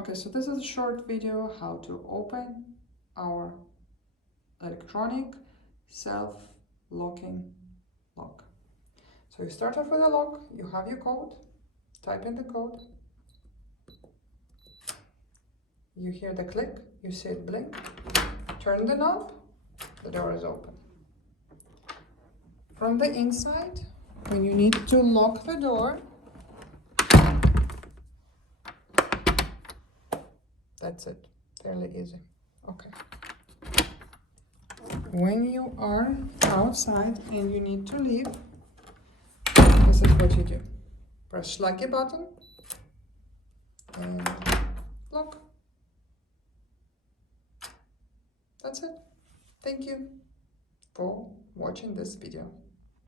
Okay, so this is a short video how to open our electronic self-locking lock. So you start off with a lock, you have your code, type in the code, you hear the click, you see it blink, turn the knob, the door is open. From the inside, when you need to lock the door, that's it, fairly easy. Okay. When you are outside and you need to leave, this is what you do. Press lucky button and lock. That's it. Thank you for watching this video.